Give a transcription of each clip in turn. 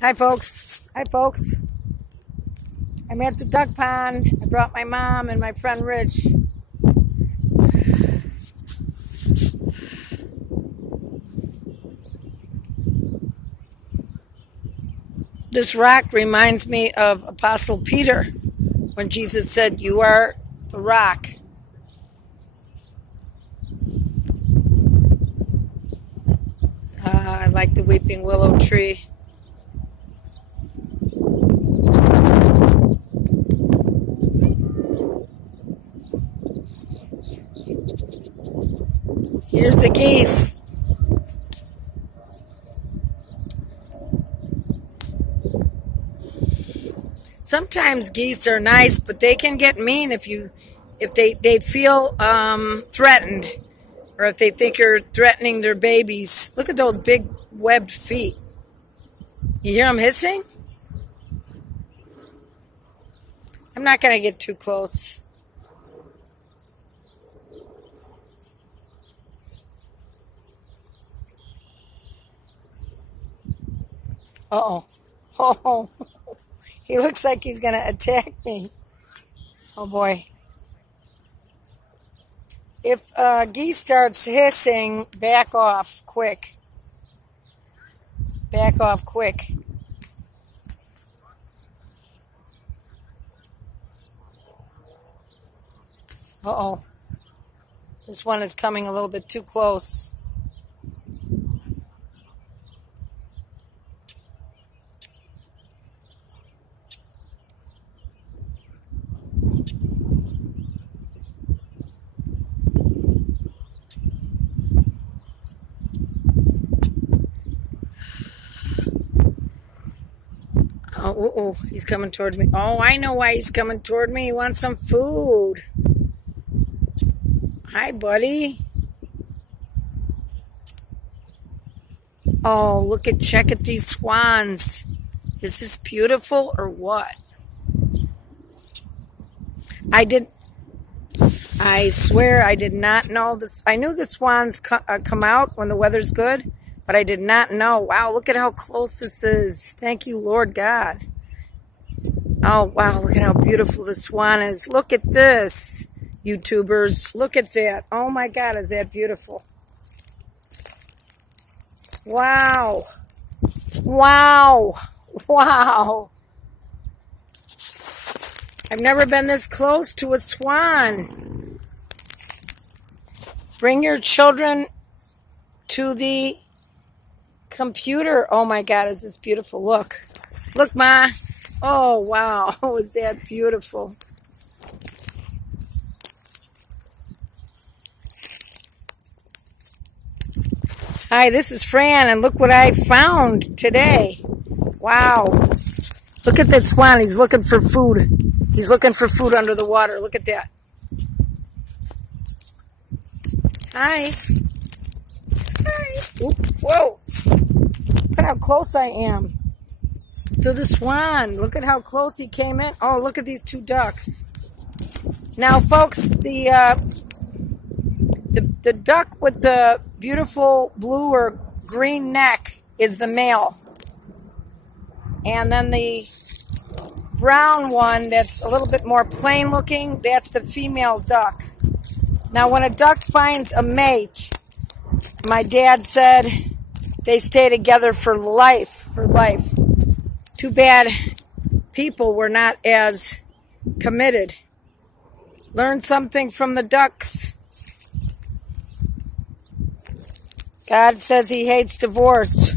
Hi, folks. Hi, folks. I'm at the duck pond. I brought my mom and my friend Rich. This rock reminds me of Apostle Peter when Jesus said, "You are the rock." I like the weeping willow tree. Here's the geese. Sometimes geese are nice, but they can get mean if they feel threatened, or if they think you're threatening their babies. Look at those big webbed feet. You hear them hissing? I'm not going to get too close. Uh-oh. Oh, he looks like he's going to attack me. Oh, boy. If geese starts hissing, back off quick. Back off quick. Uh-oh. This one is coming a little bit too close. Oh, he's coming toward me. Oh, I know why he's coming toward me. He wants some food. Hi, buddy. Oh, check at these swans. Is this beautiful or what? I swear I did not know this. I knew the swans come out when the weather's good, but I did not know. Wow, look at how close this is. Thank you, Lord God. Oh, wow, look at how beautiful the swan is. Look at this, YouTubers. Look at that. Oh, my God, is that beautiful? Wow. Wow. Wow. I've never been this close to a swan. Bring your children to the computer. Oh my God, is this beautiful? Look. Look, Ma. Oh, wow. Is that beautiful? Hi, this is Fran, and look what I found today. Wow. Look at this swan. He's looking for food. He's looking for food under the water. Look at that. Hi. Hi. Oop, whoa. Look at how close I am to the swan. Look at how close he came in. Oh, look at these two ducks. Now, folks, the duck with the beautiful blue or green neck is the male. And then the brown one that's a little bit more plain looking, that's the female duck. Now, when a duck finds a mate, my dad said they stay together for life, Too bad people were not as committed. Learn something from the ducks. God says he hates divorce.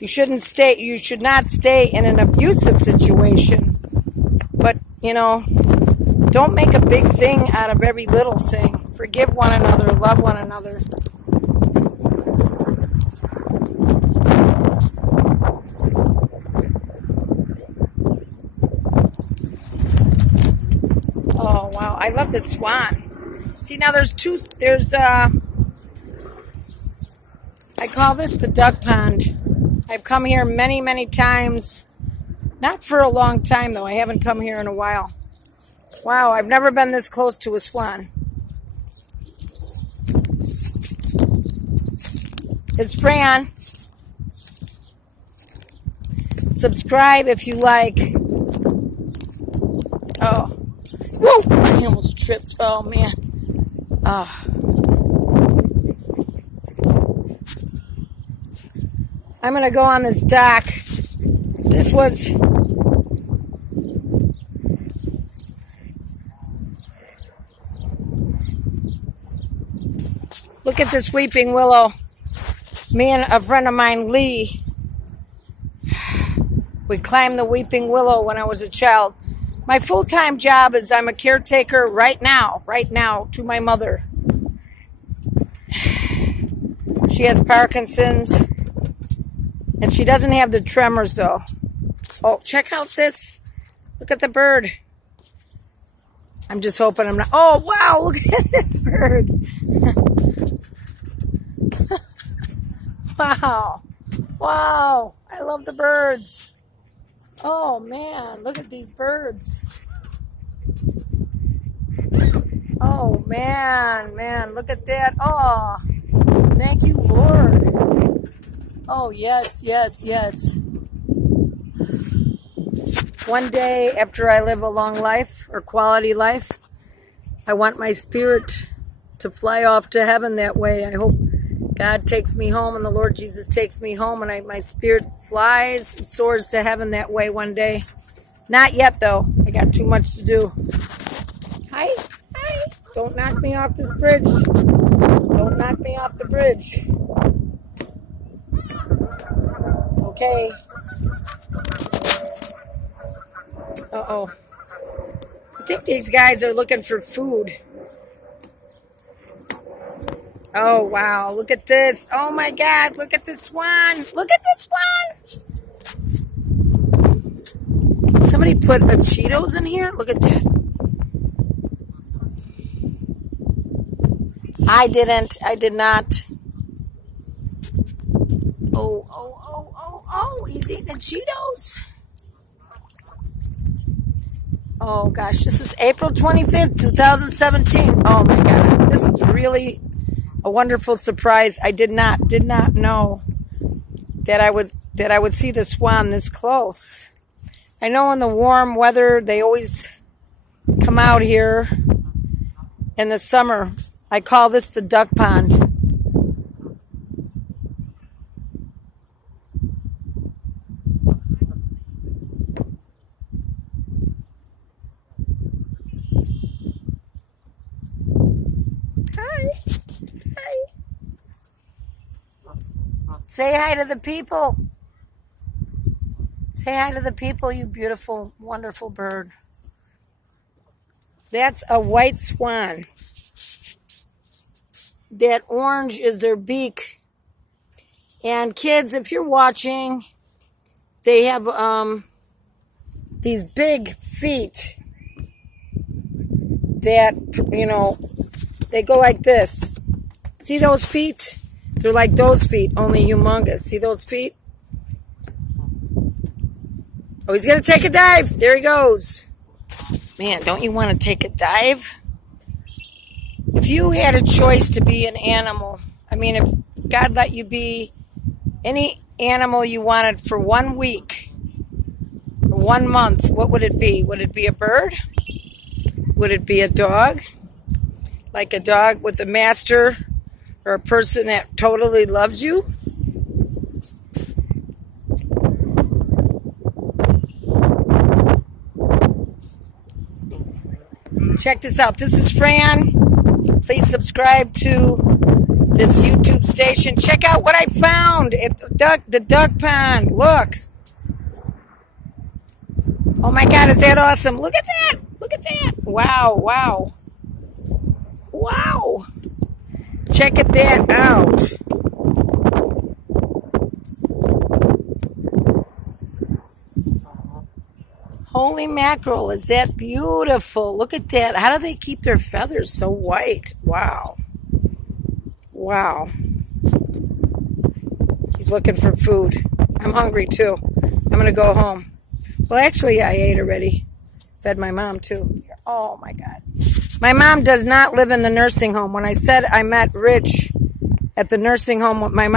You should not stay in an abusive situation. But, you know, don't make a big thing out of every little thing. Forgive one another, love one another. Oh, wow. I love the swan. See, now I call this the duck pond. I've come here many, many times. Not for a long time, though. I haven't come here in a while. Wow, I've never been this close to a swan. It's Fran. Subscribe if you like. Oh. Whoa! I almost tripped. Oh, man. Oh. I'm going to go on this dock. This was... Look at this weeping willow. Me and a friend of mine, Lee, we climbed the weeping willow when I was a child. My full-time job is I'm a caretaker right now, to my mother. She has Parkinson's, and she doesn't have the tremors, though. Oh, check out this. Look at the bird. I'm just hoping I'm not... Oh, wow, look at this bird. Wow. Wow. I love the birds. Oh, man. Look at these birds. Oh, man. Man, look at that. Oh, thank you, Lord. Oh, yes, yes, yes. One day after I live a long life or quality life, I want my spirit to fly off to heaven that way. I hope God takes me home and the Lord Jesus takes me home and my spirit flies and soars to heaven that way one day. Not yet, though. I got too much to do. Hi. Hi. Don't knock me off this bridge. Don't knock me off the bridge. Okay. Uh-oh. I think these guys are looking for food. Oh, wow. Look at this. Oh, my God. Look at the swan. Look at the swan. Somebody put a Cheetos in here? Look at that. I didn't. I did not. Oh, oh, oh, oh, oh. He's eating the Cheetos. Oh, gosh. This is April 25th, 2017. Oh, my God. This is really... a wonderful surprise. I did not know that I would see the swan this close. I know in the warm weather they always come out here in the summer. I call this the duck pond. Hi. Say hi to the people. Say hi to the people, you beautiful, wonderful bird. That's a white swan. That orange is their beak. And kids, if you're watching, they have these big feet that, you know, they go like this. See those feet? They're like those feet, only humongous. See those feet? Oh, he's going to take a dive. There he goes. Man, don't you want to take a dive? If you had a choice to be an animal, I mean, if God let you be any animal you wanted for 1 week, or 1 month, what would it be? Would it be a bird? Would it be a dog? Like a dog with a master or a person that totally loves you? Check this out. This is Fran. Please subscribe to this YouTube station. Check out what I found at the duck pond. Look. Oh my God, is that awesome? Look at that. Look at that. Wow, wow. Wow. Check that out. Holy mackerel, is that beautiful? Look at that. How do they keep their feathers so white? Wow. Wow. He's looking for food. I'm hungry too. I'm going to go home. Well, actually, I ate already. Fed my mom too. Oh my God. My mom does not live in the nursing home. When I said I met Rich at the nursing home with my mom,